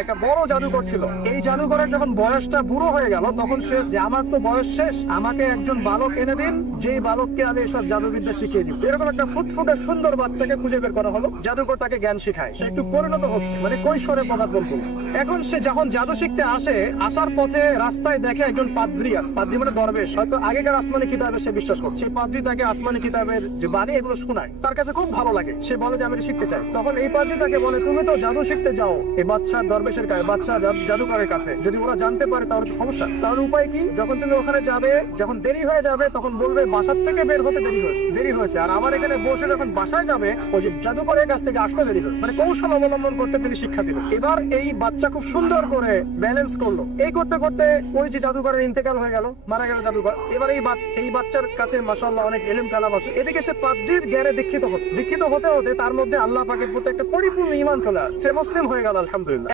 একটা বড় জাদুকর ছিল। এই জাদুকরের যখন বয়সটা বুড়ো হয়ে গেল, তখন সে যে আমার তো বয়স শেষ, আমাকে একজন বালক এনে দিন, যেই বালককে আমি এসব জাদুবিদ্যা শিখিয়ে দিব। এরকম একটা ফুটফুটে সুন্দর বাচ্চাকে খুঁজে বের করা হলো, জাদুকর তাকে জ্ঞান শিখায়। সে একটু পরিণত হচ্ছে, মানে কৈশোরে পদার্পণ করলো। এখন সে যখন জাদু শিখতে আসে, আসার পথে রাস্তায় দেখে একজন পাদ্রী আছে। পাদ্রী মানে দরবেশ, হয়তো আগেকার আসমানি কিতাবে সে বিশ্বাস করছে। সেই পাদ্রী তাকে আসমানি কিতাবের যে বাণী এগুলো শোনায়, তার কাছে খুব ভালো লাগে। সে বলে যে আমি এটা শিখতে চাই। তখন এই পাদ্রী তাকে বলে, তুমি তো জাদু শিখতে যাও এই বাচ্চার দরবেশের কাছে, বাচ্চা জাদুকরের কাছে, যদি ওরা জানতে পারে তাহলে তো সমস্যা। তাহলে উপায় কি? যখন তুমি ওখানে যাবে, যখন দেরি হয়ে যাবে, তখন বলবে বাসার থেকে বের হতে দেরি হয়েছে, আর আমার এখানে বসে যখন বাসায় যাবে, ওই যে জাদুকরের কাছ থেকে আসতে দেরি হয়েছে। মানে কৌশল অবলম্বন করতে তিনি শিক্ষা দিলেন। এবার এই বাচ্চা খুব সুন্দর করে ব্যালেন্স করলো। এই করতে করতে ওই যে জাদুকরের ইন্তেকাল হয়ে গেল, মারা গেল জাদুকর। এবার এই বাচ্চার কাছে মাশাআল্লাহ অনেক ইলম কালাম আছে। এদিকে সে পাদ্রীর জ্ঞানে দীক্ষিত হতে হতে তার মধ্যে আল্লাহ পাকের প্রতি একটা পরিপূর্ণ ঈমান চলে আসে। সে মুসলিম হয়ে গেল, আলহামদুলিল্লাহ।